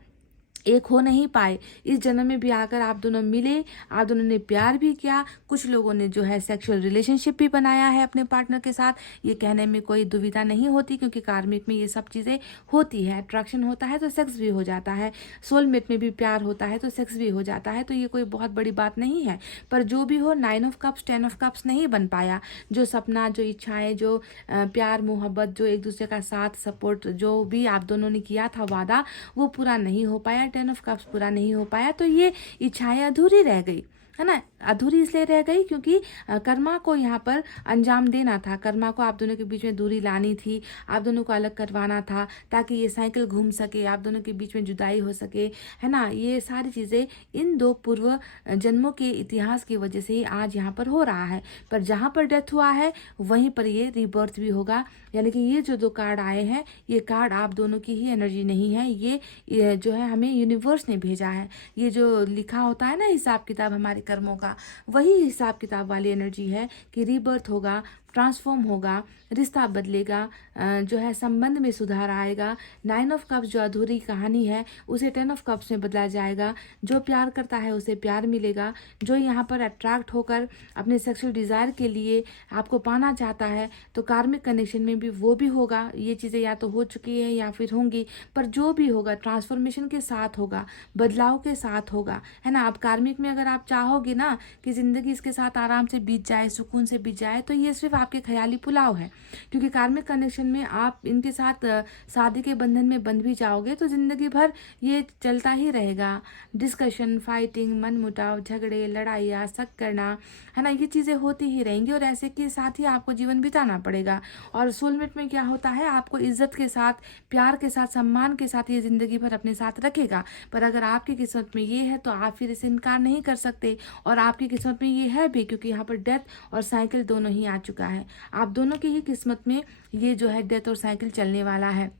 एक हो नहीं पाए। इस जन्म में भी आकर आप दोनों मिले, आप दोनों ने प्यार भी किया, कुछ लोगों ने जो है सेक्सुअल रिलेशनशिप भी बनाया है अपने पार्टनर के साथ। ये कहने में कोई दुविधा नहीं होती, क्योंकि कार्मिक में ये सब चीज़ें होती है। अट्रैक्शन होता है तो सेक्स भी हो जाता है, सोलमेट में भी प्यार होता है तो सेक्स भी हो जाता है। तो ये कोई बहुत बड़ी बात नहीं है। पर जो भी हो, 9 ऑफ कप्स 10 ऑफ कप्स नहीं बन पाया। जो सपना, जो इच्छाएं, जो प्यार मोहब्बत, जो एक दूसरे का साथ सपोर्ट, जो भी आप दोनों ने किया था वादा, वो पूरा नहीं हो पाया। 10 ऑफ कप्स पूरा नहीं हो पाया, तो ये इच्छाएं अधूरी रह गई, है ना। अधूरी इसलिए रह गई क्योंकि कर्मा को यहाँ पर अंजाम देना था। कर्मा को आप दोनों के बीच में दूरी लानी थी, आप दोनों को अलग करवाना था, ताकि ये साइकिल घूम सके, आप दोनों के बीच में जुदाई हो सके, है ना। ये सारी चीज़ें इन 2 पूर्व जन्मों के इतिहास की वजह से ही आज यहाँ पर हो रहा है। पर जहाँ पर डेथ हुआ है, वहीं पर ये रीबर्थ भी होगा। यानी कि ये जो 2 कार्ड आए हैं, ये कार्ड आप दोनों की ही एनर्जी नहीं है, ये जो है हमें यूनिवर्स ने भेजा है। ये जो लिखा होता है ना हिसाब किताब हमारे कर्मों का, वही हिसाब किताब वाली एनर्जी है कि रीबर्थ होगा, ट्रांसफॉर्म होगा, रिश्ता बदलेगा, जो है संबंध में सुधार आएगा। 9 ऑफ कप्स जो अधूरी कहानी है, उसे 10 ऑफ कप्स में बदला जाएगा। जो प्यार करता है उसे प्यार मिलेगा। जो यहाँ पर अट्रैक्ट होकर अपने सेक्सुअल डिज़ायर के लिए आपको पाना चाहता है, तो कार्मिक कनेक्शन में भी वो भी होगा। ये चीज़ें या तो हो चुकी है या फिर होंगी, पर जो भी होगा ट्रांसफॉर्मेशन के साथ होगा, बदलाव के साथ होगा, है ना। आप कार्मिक में अगर आप चाहोगे ना कि ज़िंदगी इसके साथ आराम से बीत जाए, सुकून से बीत जाए, तो ये सिर्फ आपके ख्याली पुलाव है। क्योंकि कार्मिक कनेक्शन में आप इनके साथ शादी के बंधन में बंध भी जाओगे तो जिंदगी भर ये चलता ही रहेगा। डिस्कशन, फाइटिंग, मनमुटाव, झगड़े, लड़ाइयाँ, शक करना, है ना, ये चीज़ें होती ही रहेंगी, और ऐसे के साथ ही आपको जीवन बिताना पड़ेगा। और सोलमेट में क्या होता है, आपको इज्जत के साथ, प्यार के साथ, सम्मान के साथ ये ज़िंदगी भर अपने साथ रखेगा। पर अगर आपकी किस्मत में ये है तो आप फिर इसे इनकार नहीं कर सकते, और आपकी किस्मत में ये है भी, क्योंकि यहाँ पर डेथ और साइकिल दोनों ही आ चुका है। आप दोनों की ही किस्मत में ये जो है डेथ और साइकिल चलने वाला है।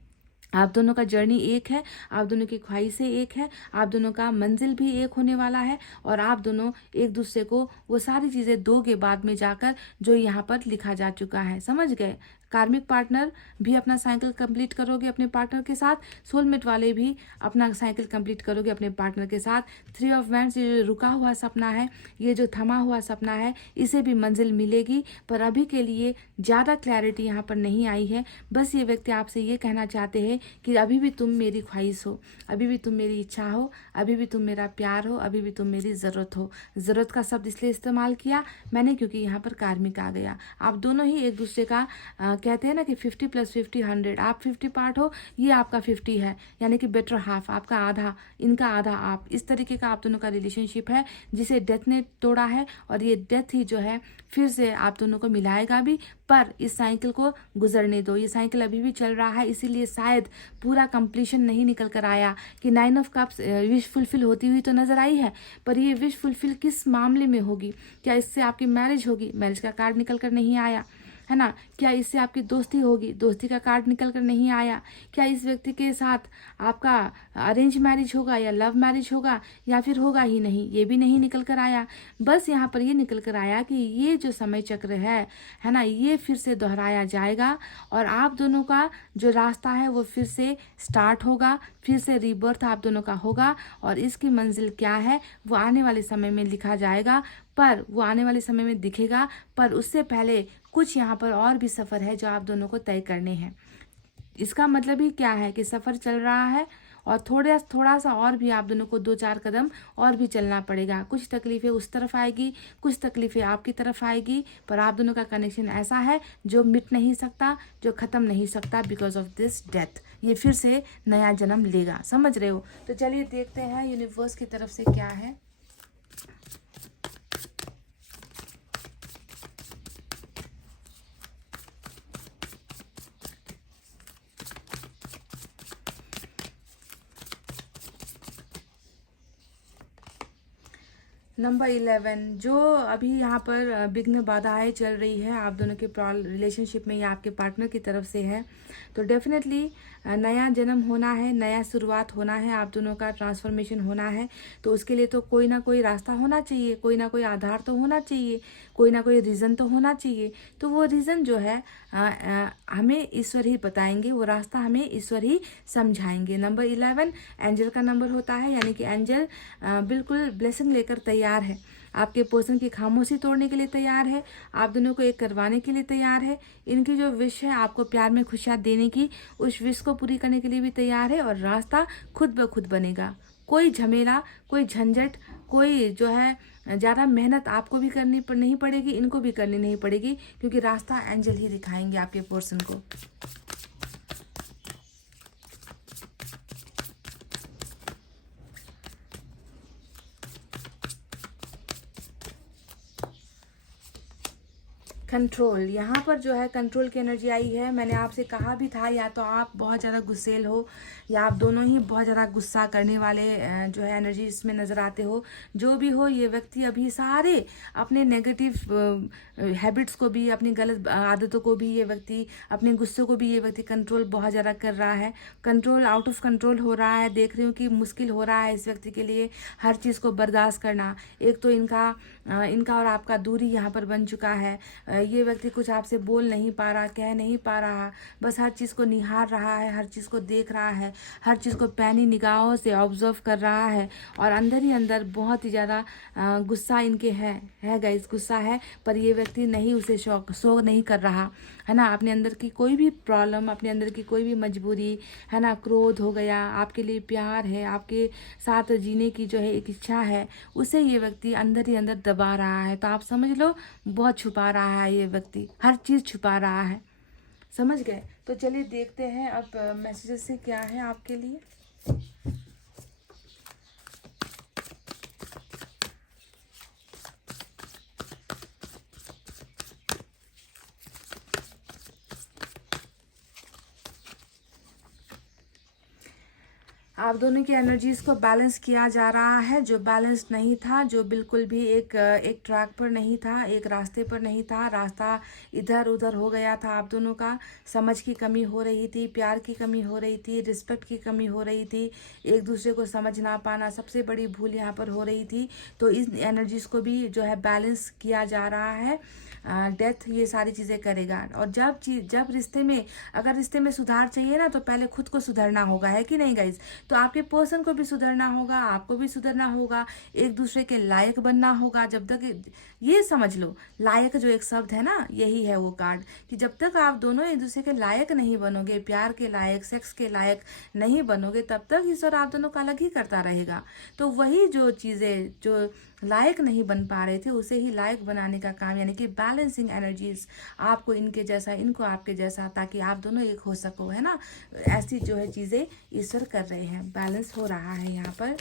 आप दोनों का जर्नी एक है, आप दोनों की ख्वाहिशें एक है, आप दोनों का मंजिल भी एक होने वाला है, और आप दोनों एक दूसरे को वो सारी चीज़ें दोगे बाद में जाकर, जो यहाँ पर लिखा जा चुका है। समझ गए? कार्मिक पार्टनर भी अपना साइकिल कंप्लीट करोगे अपने पार्टनर के साथ, सोलमेट वाले भी अपना साइकिल कंप्लीट करोगे अपने पार्टनर के साथ। 3 ऑफ वैंड्स, ये जो रुका हुआ सपना है, ये जो थमा हुआ सपना है, इसे भी मंजिल मिलेगी। पर अभी के लिए ज़्यादा क्लैरिटी यहाँ पर नहीं आई है। बस ये व्यक्ति आपसे ये कहना चाहते हैं कि अभी भी तुम मेरी ख्वाहिश हो, अभी भी तुम मेरी इच्छा हो, अभी भी तुम मेरा प्यार हो, अभी भी तुम मेरी ज़रूरत हो। ज़रूरत का शब्द इसलिए इस्तेमाल किया मैंने क्योंकि यहाँ पर कार्मिक आ गया। आप दोनों ही एक दूसरे का कहते हैं ना कि 50 + 50 100। आप 50 पार्ट हो, ये आपका 50 है, यानी कि बेटर हाफ, आपका आधा, इनका आधा आप। इस तरीके का आप दोनों का रिलेशनशिप है जिसे डेथ ने तोड़ा है, और ये डेथ ही जो है फिर से आप दोनों को मिलाएगा भी। पर इस साइकिल को गुजरने दो, ये साइकिल अभी भी चल रहा है, इसीलिए शायद पूरा कंप्लीशन नहीं निकल कर आया कि 9 ऑफ कप्स विश फुलफिल होती हुई तो नजर आई है, पर ये विश फुलफिल किस मामले में होगी? क्या इससे आपकी मैरिज होगी? मैरिज का कार्ड निकल कर नहीं आया है ना। क्या इससे आपकी दोस्ती होगी? दोस्ती का कार्ड निकल कर नहीं आया। क्या इस व्यक्ति के साथ आपका अरेंज मैरिज होगा या लव मैरिज होगा, या फिर होगा ही नहीं, ये भी नहीं निकल कर आया। बस यहाँ पर ये निकल कर आया कि ये जो समय चक्र है ना, ये फिर से दोहराया जाएगा, और आप दोनों का जो रास्ता है वो फिर से स्टार्ट होगा, फिर से रीबर्थ आप दोनों का होगा। और इसकी मंजिल क्या है वो आने वाले समय में लिखा जाएगा, पर वो आने वाले समय में दिखेगा। पर उससे पहले कुछ यहाँ पर और भी सफ़र है जो आप दोनों को तय करने हैं। इसका मतलब ही क्या है कि सफ़र चल रहा है, और थोड़ा सा और भी आप दोनों को 2-4 कदम और भी चलना पड़ेगा। कुछ तकलीफ़ें उस तरफ आएगी, कुछ तकलीफ़ें आपकी तरफ आएगी, पर आप दोनों का कनेक्शन ऐसा है जो मिट नहीं सकता, जो ख़त्म नहीं सकता बिकॉज ऑफ दिस डेथ। ये फिर से नया जन्म लेगा, समझ रहे हो? तो चलिए देखते हैं यूनिवर्स की तरफ से क्या है। नंबर 11, जो अभी यहाँ पर विघ्न बाधाएं चल रही है आप दोनों के रिलेशनशिप में या आपके पार्टनर की तरफ से है, तो डेफिनेटली नया जन्म होना है, नया शुरुआत होना है, आप दोनों का ट्रांसफॉर्मेशन होना है। तो उसके लिए तो कोई ना कोई रास्ता होना चाहिए, कोई ना कोई आधार तो होना चाहिए, कोई ना कोई रीज़न तो होना चाहिए। तो वो रीज़न जो है हमें ईश्वर ही बताएंगे, वो रास्ता हमें ईश्वर ही समझाएंगे। नंबर 11 एंजल का नंबर होता है, यानी कि एंजल बिल्कुल ब्लेसिंग लेकर तैयार है, आपके पर्सन की खामोशी तोड़ने के लिए तैयार है, आप दोनों को एक करवाने के लिए तैयार है। इनकी जो विश है आपको प्यार में खुशियाँ देने की, उस विश को पूरी करने के लिए भी तैयार है, और रास्ता खुद ब खुद बनेगा। कोई झमेला, कोई झंझट, कोई जो है ज़्यादा मेहनत आपको भी करनी नहीं पड़ेगी, इनको भी करनी नहीं पड़ेगी, क्योंकि रास्ता एंजल ही दिखाएंगे आपके पर्सन को। कंट्रोल, यहाँ पर जो है कंट्रोल की एनर्जी आई है। मैंने आपसे कहा भी था, या तो आप बहुत ज़्यादा गुस्सेल हो, या आप दोनों ही बहुत ज़्यादा गुस्सा करने वाले जो है एनर्जी इसमें नज़र आते हो। जो भी हो, ये व्यक्ति अभी सारे अपने नेगेटिव हैबिट्स को भी, अपनी गलत आदतों को भी, ये व्यक्ति अपने गुस्से को भी, ये व्यक्ति कंट्रोल बहुत ज़्यादा कर रहा है। कंट्रोल आउट ऑफ कंट्रोल हो रहा है। देख रही हूँ कि मुश्किल हो रहा है इस व्यक्ति के लिए हर चीज़ को बर्दाश्त करना। एक तो इनका और आपका दूरी यहाँ पर बन चुका है। ये व्यक्ति कुछ आपसे बोल नहीं पा रहा, कह नहीं पा रहा, बस हर चीज़ को निहार रहा है, हर चीज़ को देख रहा है, हर चीज़ को पैनी निगाहों से ऑब्जर्व कर रहा है, और अंदर ही अंदर बहुत ही ज़्यादा गुस्सा इनके है गाइस, गुस्सा है। पर ये व्यक्ति नहीं उसे शो नहीं कर रहा है ना। अपने अंदर की कोई भी प्रॉब्लम, अपने अंदर की कोई भी मजबूरी है ना, क्रोध हो गया, आपके लिए प्यार है, आपके साथ जीने की जो है एक इच्छा है, उसे ये व्यक्ति अंदर ही अंदर दबा रहा है। तो आप समझ लो बहुत छुपा रहा है ये व्यक्ति, हर चीज़ छुपा रहा है, समझ गए? तो चलिए देखते हैं अब मैसेजेस से क्या है आपके लिए। आप दोनों की एनर्जीज़ को बैलेंस किया जा रहा है। जो बैलेंस नहीं था, जो बिल्कुल भी एक ट्रैक पर नहीं था, एक रास्ते पर नहीं था, रास्ता इधर उधर हो गया था। आप दोनों का समझ की कमी हो रही थी, प्यार की कमी हो रही थी, रिस्पेक्ट की कमी हो रही थी, एक दूसरे को समझ ना पाना सबसे बड़ी भूल यहाँ पर हो रही थी। तो इस एनर्जीज़ को भी जो है बैलेंस किया जा रहा है। डेथ, ये सारी चीज़ें करेगा। और जब रिश्ते में, अगर रिश्ते में सुधार चाहिए ना, तो पहले खुद को सुधरना होगा, है कि नहीं गाइज? तो आपके पर्सन को भी सुधरना होगा, आपको भी सुधरना होगा, एक दूसरे के लायक बनना होगा। जब तक, ये समझ लो, लायक जो एक शब्द है ना, यही है वो कार्ड, कि जब तक आप दोनों एक दूसरे के लायक नहीं बनोगे, प्यार के लायक, सेक्स के लायक नहीं बनोगे, तब तक ईश्वर आप दोनों का अलग ही करता रहेगा। तो वही जो चीज़ें जो लायक नहीं बन पा रहे थे, उसे ही लायक बनाने का काम, यानी कि बैलेंसिंग एनर्जीज, आपको इनके जैसा, इनको आपके जैसा, ताकि आप दोनों एक हो सको, है ना। ऐसी जो है चीज़ें ईश्वर कर रहे हैं, बैलेंस हो रहा है यहाँ पर।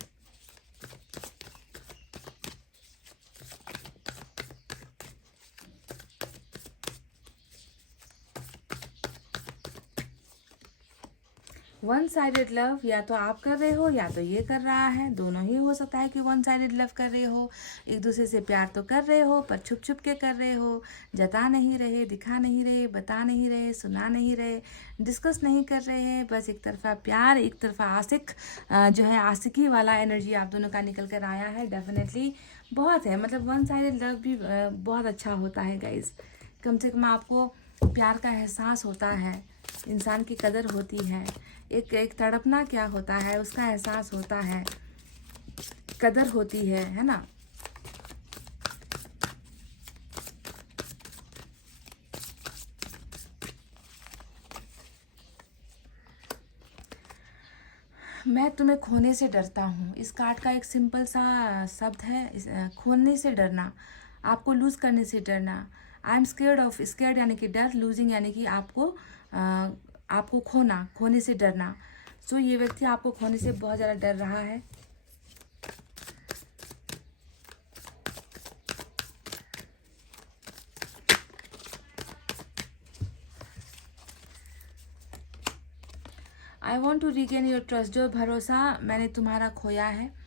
वन साइडेड लव, या तो आप कर रहे हो या तो ये कर रहा है, दोनों ही हो सकता है कि वन साइडेड लव कर रहे हो। एक दूसरे से प्यार तो कर रहे हो, पर छुप छुप के कर रहे हो, जता नहीं रहे, दिखा नहीं रहे, बता नहीं रहे, सुना नहीं रहे, डिस्कस नहीं कर रहे हैं, बस एक तरफा प्यार, एक तरफा आशिक, जो है आशिकी वाला एनर्जी आप दोनों का निकल कर आया है। डेफिनेटली बहुत है, मतलब वन साइडेड लव भी बहुत अच्छा होता है गाइज। कम से कम आपको प्यार का एहसास होता है, इंसान की कदर होती है, एक तड़पना क्या होता है उसका एहसास होता है, कदर होती है ना। मैं तुम्हें खोने से डरता हूँ, इस कार्ड का एक सिंपल सा शब्द है, खोने से डरना, आपको लूज़ करने से डरना। I am scared of, scared यानी कि डर, लूजिंग यानी कि आपको खोना, खोने से डरना। सो ये व्यक्ति आपको खोने से बहुत ज़्यादा डर रहा है। I want to regain your trust, जो भरोसा मैंने तुम्हारा खोया है,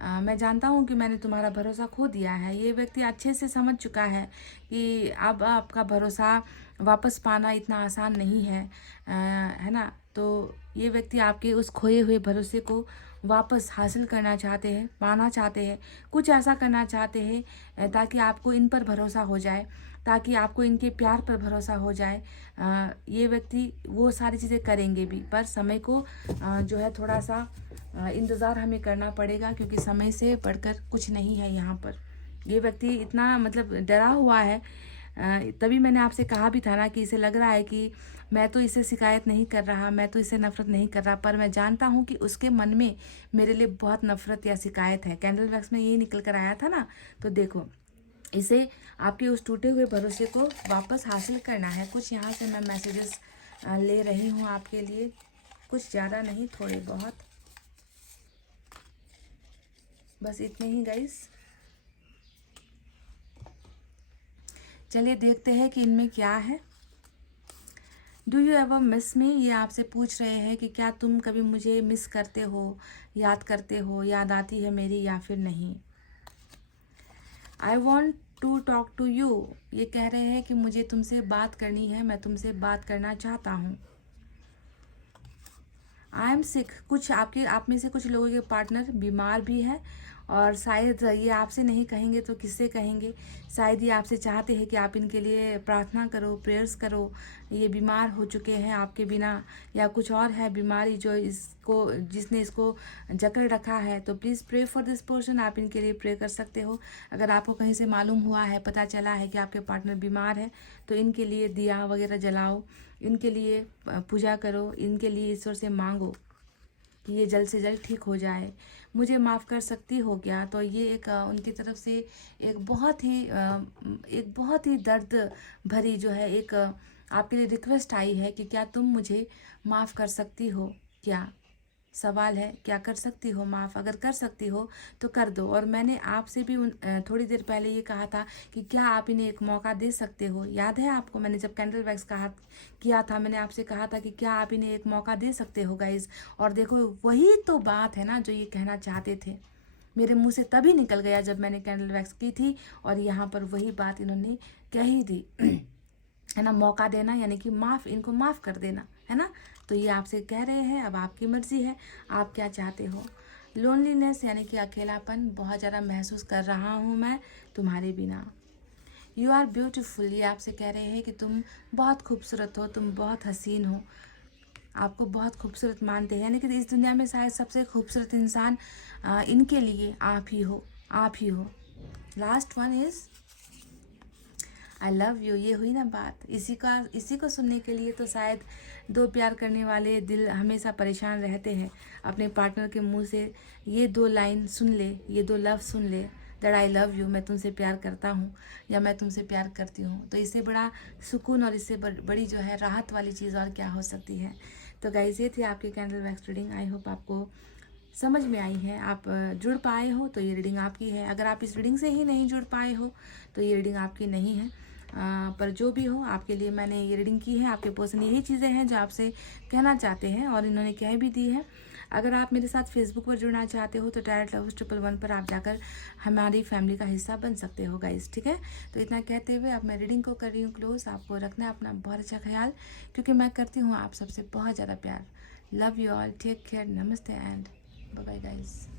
मैं जानता हूँ कि मैंने तुम्हारा भरोसा खो दिया है। ये व्यक्ति अच्छे से समझ चुका है कि अब आपका भरोसा वापस पाना इतना आसान नहीं है, है ना। तो ये व्यक्ति आपके उस खोए हुए भरोसे को वापस हासिल करना चाहते हैं, पाना चाहते हैं, कुछ ऐसा करना चाहते हैं ताकि आपको इन पर भरोसा हो जाए, ताकि आपको इनके प्यार पर भरोसा हो जाए। ये व्यक्ति वो सारी चीज़ें करेंगे भी, पर समय को जो है थोड़ा सा इंतज़ार हमें करना पड़ेगा, क्योंकि समय से बढ़कर कुछ नहीं है यहाँ पर। ये व्यक्ति इतना मतलब डरा हुआ है, तभी मैंने आपसे कहा भी था ना कि इसे लग रहा है कि मैं तो इसे शिकायत नहीं कर रहा, मैं तो इसे नफ़रत नहीं कर रहा, पर मैं जानता हूँ कि उसके मन में मेरे लिए बहुत नफ़रत या शिकायत है। कैंडल वैक्स में यही निकल कर आया था ना। तो देखो, इसे आपके उस टूटे हुए भरोसे को वापस हासिल करना है। कुछ यहाँ से मैं मैसेजेस ले रही हूँ आपके लिए, कुछ ज़्यादा नहीं, थोड़े बहुत, बस इतने ही गाइस। चलिए देखते हैं कि इनमें क्या है। डू यू एवर मिस मी, ये आपसे पूछ रहे हैं कि क्या तुम कभी मुझे मिस करते हो, याद करते हो, याद आती है मेरी या फिर नहीं। I want to talk to you, ये कह रहे हैं कि मुझे तुमसे बात करनी है, मैं तुमसे बात करना चाहता हूँ। आई एम सिक, कुछ आप में से कुछ लोगों के पार्टनर बीमार भी है, और शायद ये आपसे नहीं कहेंगे तो किससे कहेंगे। शायद ये आपसे चाहते हैं कि आप इनके लिए प्रार्थना करो, प्रेयर्स करो। ये बीमार हो चुके हैं आपके बिना, या कुछ और है बीमारी जो जिसने इसको जकड़ रखा है। तो please pray for this person, आप इनके लिए प्रे कर सकते हो। अगर आपको कहीं से मालूम हुआ है, पता चला है कि आपके पार्टनर बीमार है, तो इनके लिए दिया वगैरह जलाओ, इनके लिए पूजा करो, इनके लिए ईश्वर से मांगो कि ये जल्द से जल्द ठीक हो जाए। मुझे माफ़ कर सकती हो क्या, तो ये एक उनकी तरफ से एक बहुत ही दर्द भरी जो है एक आपके लिए रिक्वेस्ट आई है कि क्या तुम मुझे माफ़ कर सकती हो क्या। सवाल है, क्या कर सकती हो माफ़? अगर कर सकती हो तो कर दो। और मैंने आपसे भी थोड़ी देर पहले ये कहा था कि क्या आप इन्हें एक मौका दे सकते हो। याद है आपको, मैंने जब कैंडल वैक्स किया था, मैंने आपसे कहा था कि क्या आप इन्हें एक मौका दे सकते हो गाइज। और देखो, वही तो बात है ना जो ये कहना चाहते थे। मेरे मुंह से तभी निकल गया जब मैंने कैंडल वैक्स की थी, और यहाँ पर वही बात इन्होंने कह ही दी है ना। मौका देना यानी कि इनको माफ़ कर देना, है ना। तो ये आपसे कह रहे हैं, अब आपकी मर्जी है, आप क्या चाहते हो। लोनलीनेस यानी कि अकेलापन बहुत ज़्यादा महसूस कर रहा हूँ मैं तुम्हारे बिना। यू आर ब्यूटीफुल, ये आपसे कह रहे हैं कि तुम बहुत खूबसूरत हो, तुम बहुत हसीन हो, आपको बहुत खूबसूरत मानते हैं, यानी कि इस दुनिया में शायद सबसे खूबसूरत इंसान इनके लिए आप ही हो, आप ही हो। Last one is I love you. ये हुई ना बात, इसी को सुनने के लिए तो शायद दो प्यार करने वाले दिल हमेशा परेशान रहते हैं, अपने पार्टनर के मुंह से ये दो लाइन सुन ले, ये दो लफ्ज़ सुन ले, दैट आई लव यू, मैं तुमसे प्यार करता हूँ या मैं तुमसे प्यार करती हूँ। तो इससे बड़ा सुकून और इससे बड़ी जो है राहत वाली चीज़ और क्या हो सकती है। तो गाइस, ये थी आपकी candle wax reading. I hope आपको समझ में आई है, आप जुड़ पाए हो तो ये रीडिंग आपकी है। अगर आप इस रीडिंग से ही नहीं जुड़ पाए हो तो ये रीडिंग आपकी नहीं है। पर जो भी हो, आपके लिए मैंने ये रीडिंग की है। आपके पर्सन यही चीज़ें हैं जो आपसे कहना चाहते हैं और इन्होंने कह भी दी है। अगर आप मेरे साथ फेसबुक पर जुड़ना चाहते हो तो टैरोट लवर्स 111 पर आप जाकर हमारी फैमिली का हिस्सा बन सकते हो गाइस, ठीक है। तो इतना कहते हुए अब मैं रीडिंग को कर रही हूँ क्लोज। आपको रखना है अपना बहुत अच्छा ख्याल, क्योंकि मैं करती हूँ आप सबसे बहुत ज़्यादा प्यार। Love you all, take care, नमस्ते एंड बाय बाय गाइस।